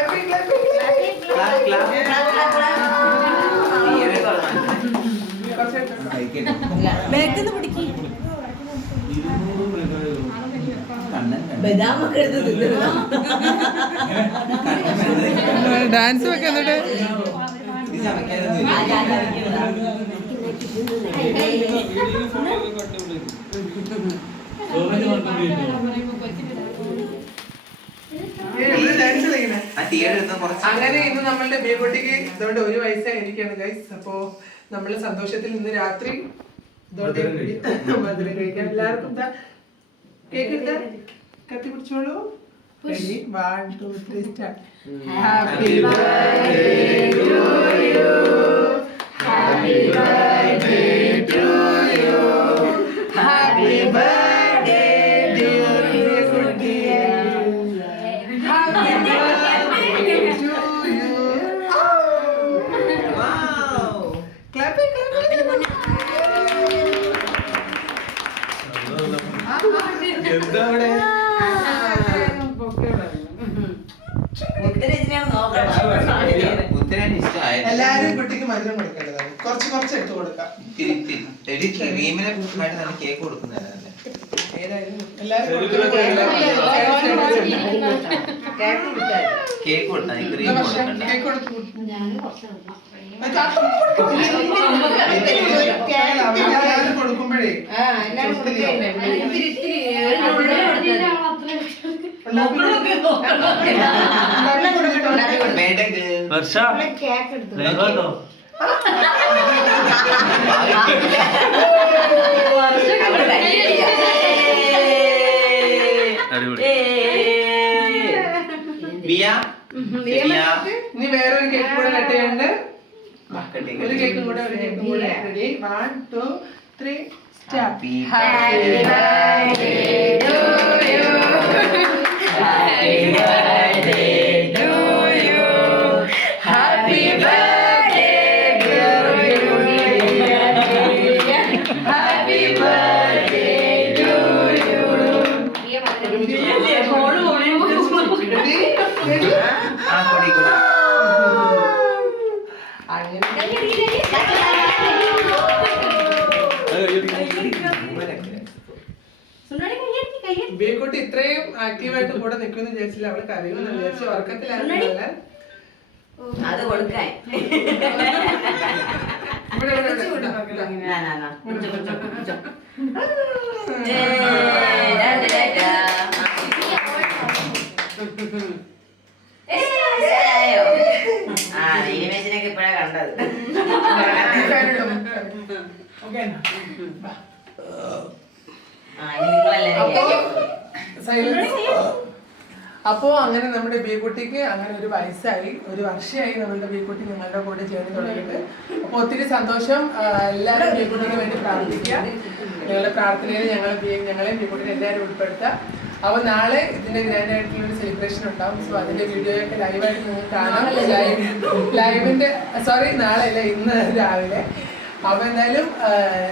ബാക്കിന്ന് പിടിക്ക് ബദാമൊക്കെ ഡാൻസ് വെക്കാം എന്നിട്ട്. അങ്ങനെ ഇന്ന് നമ്മളുടെ ബേബുട്ടിക്ക് ഇതുകൊണ്ട് ഒരു വയസ്സായി ഇരിക്കുകയാണ് ഗൈസ് അപ്പോ നമ്മൾ സന്തോഷത്തിൽ ഇന്ന് രാത്രി മധുരം കഴിക്കാം. എല്ലാവർക്കും കേക്ക് എടുത്ത കത്തി പിടിച്ചോളൂ. Ready one two three start happy birthday ഒത്തിരി ഇതിനെയാണ് നോക്കണം ഉത്തരാൻ ഇഷ്ടമായത് എല്ലാരും കുട്ടിക്ക് മധുരം കൊടുക്കേണ്ടതാണ് കുറച്ച് കുറച്ച് എടുത്തു കൊടുക്കാം ക്രീമിനെ കുറിച്ചായിട്ട് നല്ല കേക്ക് കൊടുക്കുന്നതല്ലേ. Cake cream? കൊടുക്കണ്ട കൊടുക്കുമ്പോഴേ എല്ലാരും കേക്ക് അടിപൊളി. ബിയ ബിയ ഇനി വേറൊരു കേക്ക് കൂടെ കട്ട് ചെയ്യണ്ട് ഒരു കേക്കും കൂടെ ഒരു കേക്കും കൂടെ. Ready one two three start Happy ആ കൊടി കൊടി ബേക്കുട്ടി ഇത്രയും ആക്റ്റീവായിട്ട് കൂടെ നിൽക്കുമെന്ന് വിചാരിച്ചില്ല. അവൾ കരയുമെന്ന് വിചാരിച്ചു ഉറക്കത്തിലായിരുന്നല്ല അത് കൊടുക്കാൻ. ഇവിടെ അപ്പോ അങ്ങനെ നമ്മുടെ ബീക്കുട്ടിക്ക് അങ്ങനെ ഒരു വയസ്സായി ഒരു വർഷമായി നമ്മളുടെ ബീക്കുട്ടി നിങ്ങളുടെ കൂടെ ജേണി തുടങ്ങിയിട്ട്. അപ്പൊ ഒത്തിരി സന്തോഷം എല്ലാവരും ബീക്കുട്ടിക്ക് വേണ്ടി പ്രാർത്ഥിക്കുക. ഞങ്ങളുടെ പ്രാർത്ഥനയിൽ ഞങ്ങൾ ഞങ്ങളെ ബീക്കുട്ടിനെ എല്ലാവരും ഉൾപ്പെടുത്തുക അപ്പൊ നാളെ ഇതിന്റെ ഗ്രാൻഡ് ആയിട്ടുള്ള ഒരു സെലിബ്രേഷൻ ഉണ്ടാവും. സോ അതിന്റെ വീഡിയോ ഒക്കെ ലൈവായിട്ട് നിങ്ങൾക്ക് കാണാം. ലൈവ് ലൈവിന്റെ സോറി നാളെ അല്ല ഇന്ന് രാവിലെ. അപ്പൊ എന്തായാലും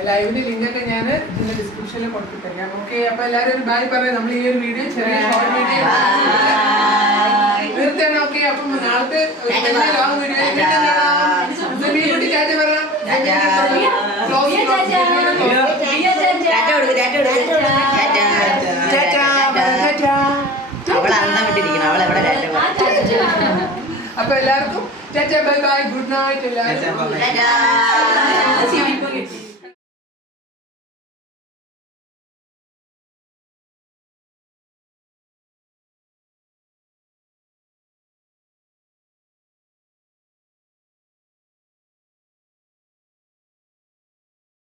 ലൈവിന്റെ ലിങ്ക് ഒക്കെ ഞാൻ ഇതിന്റെ ഡിസ്ക്രിപ്ഷനിൽ കൊടുത്തിട്ടേക്കാം ഓക്കെ അപ്പൊ എല്ലാവരും ഒരു ബൈ പറയാം നമ്മൾ ഈ ഒരു വീഡിയോ ചെറിയ ഷോർട്ട് വീഡിയോ തീർച്ചയാണ് ഓക്കെ അപ്പം നാളത്തെ ലോങ് വീഡിയോ ചാറ്റ പറയാം വിട്ടിരിക്കണം അപ്പൊ എല്ലാവർക്കും Tata, bye-bye. Good night. Tata, bye-bye. Tata. See you in